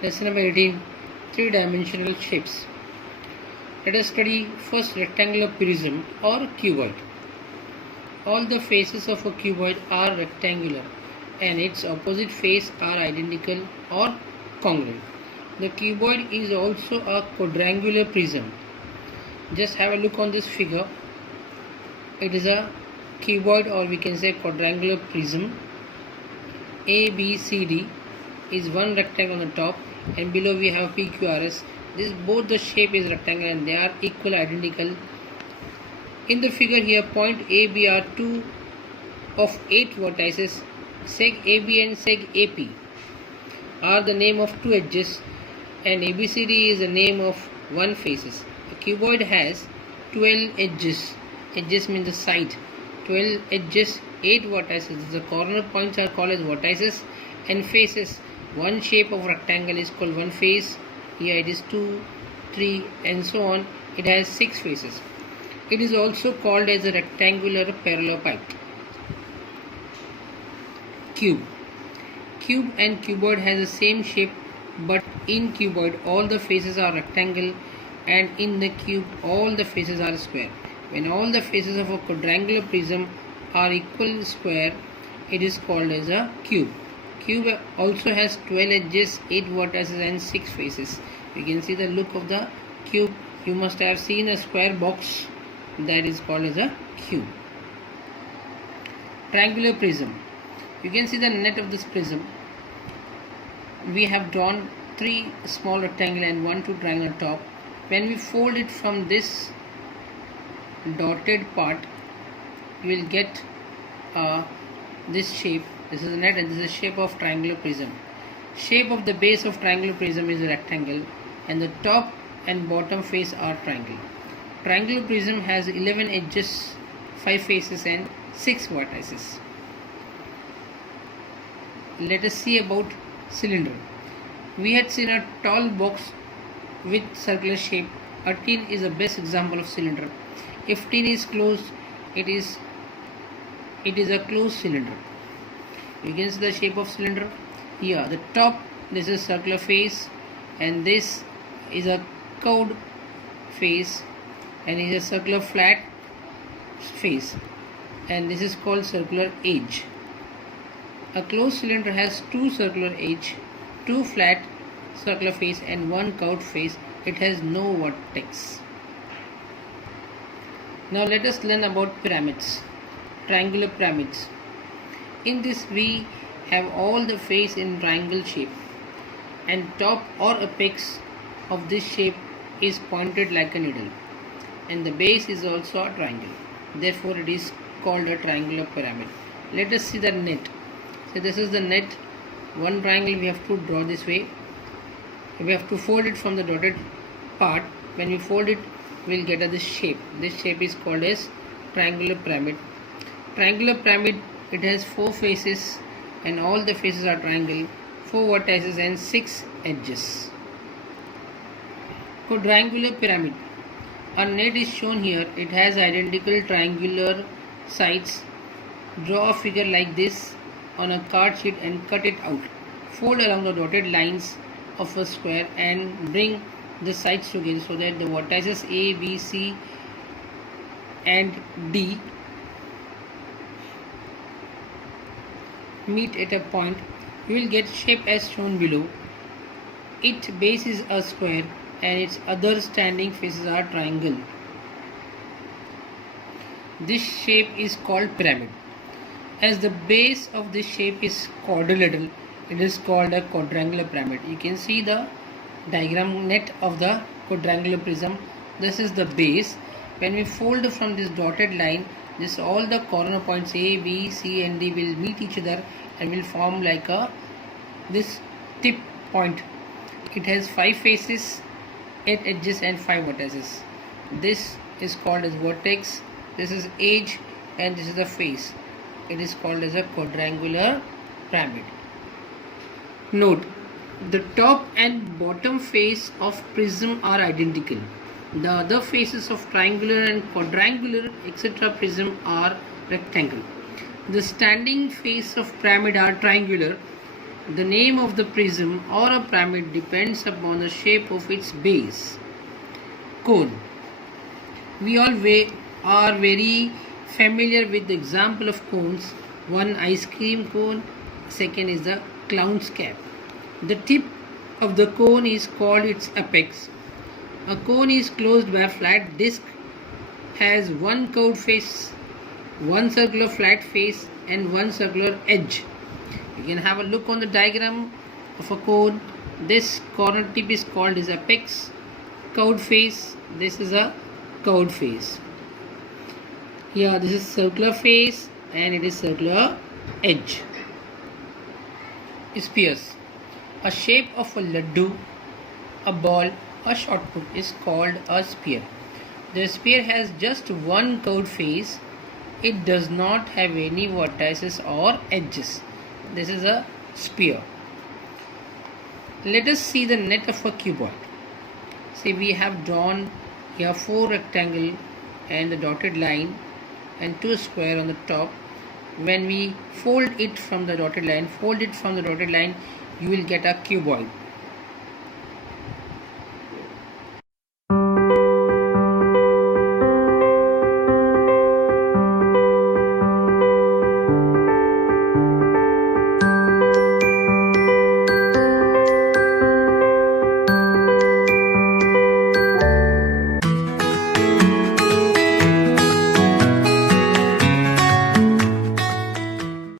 Lesson number 18, three-dimensional shapes. Let us study first rectangular prism or cuboid. All the faces of a cuboid are rectangular and its opposite face are identical or congruent. The cuboid is also a quadrangular prism. Just have a look on this figure. It is a cuboid, or we can say quadrangular prism. A, B, C, D is one rectangle on the top, and below we have PQRS. This both the shape is rectangle and they are equal, identical. In the figure here, point A, B are two of 8 vertices. Seg AB and seg AP are the name of two edges, and ABCD is the name of one faces. A cuboid has 12 edges. Edges mean the side. 12 edges, 8 vertices. The corner points are called as vertices, and faces. One shape of rectangle is called one face. Here it is 2, 3 and so on. It has 6 faces. It is also called as a rectangular parallelepiped. Cube. Cube and cuboid has the same shape, but in cuboid all the faces are rectangle and in the cube all the faces are square. When all the faces of a quadrangular prism are equal square, it is called as a cube. Cube also has 12 edges, 8 vertices and 6 faces. You can see the look of the cube. You must have seen a square box, that is called as a cube. Triangular prism. You can see the net of this prism. We have drawn 3 small rectangle and 1 triangle on top. When we fold it from this dotted part, you will get this shape. This is the net and this is the shape of triangular prism. Shape of the base of triangular prism is a rectangle and the top and bottom face are triangle. Triangular prism has 11 edges, 5 faces and 6 vertices. Let us see about cylinder. We had seen a tall box with circular shape. A tin is the best example of cylinder. If tin is closed, it is a closed cylinder. You can see the shape of cylinder. Here, the top, this is circular face, and this is a curved face, and is a circular flat face, and this is called circular edge. A closed cylinder has 2 circular edge, 2 flat circular face and 1 curved face. It has no vertex. Now let us learn about pyramids. Triangular pyramids. In this we have all the face in triangle shape, and top or apex of this shape is pointed like a needle, and the base is also a triangle. Therefore it is called a triangular pyramid. Let us see the net. So this is the net. One triangle we have to draw this way. We have to fold it from the dotted part. When we fold it, we will get this shape. This shape is called as triangular pyramid. Triangular pyramid, it has 4 faces and all the faces are triangle, 4 vertices and 6 edges. Quadrangular pyramid. A net is shown here. It has identical triangular sides. Draw a figure like this on a card sheet and cut it out. Fold along the dotted lines of a square and bring the sides together so that the vertices A, B, C and D meet at a point. You will get shape as shown below. Its base is a square and its other standing faces are triangle. This shape is called pyramid. As the base of this shape is quadrilateral, it is called a quadrangular pyramid. You can see the diagram net of the quadrangular prism. This is the base. When we fold from this dotted line, this all the corner points A, B, C and D will meet each other and will form like this tip point. It has 5 faces, 8 edges and 5 vertices. This is called as vertex. This is edge and this is the face. It is called as a quadrangular pyramid. Note, the top and bottom face of prism are identical. The other faces of triangular and quadrangular etc. prism are rectangle. The standing face of pyramid are triangular The name of the prism or a pyramid depends upon the shape of its base. Cone. We all are very familiar with the example of cones. One ice cream cone, second is the clown's cap. The tip of the cone is called its apex. A cone is closed by a flat disc, has one curved face, one circular flat face and one circular edge. You can have a look on the diagram of a cone. This corner tip is called as apex. Curved face, this is a curved face. Here this is circular face and it is circular edge. Spheres. A shape of a laddu, a ball, a shot put is called a sphere. The sphere has just one curved face. It does not have any vertices or edges. This is a sphere. Let us see the net of a cuboid. See, we have drawn here 4 rectangle and the dotted line and 2 square on the top. When we fold it from the dotted line, you will get a cuboid.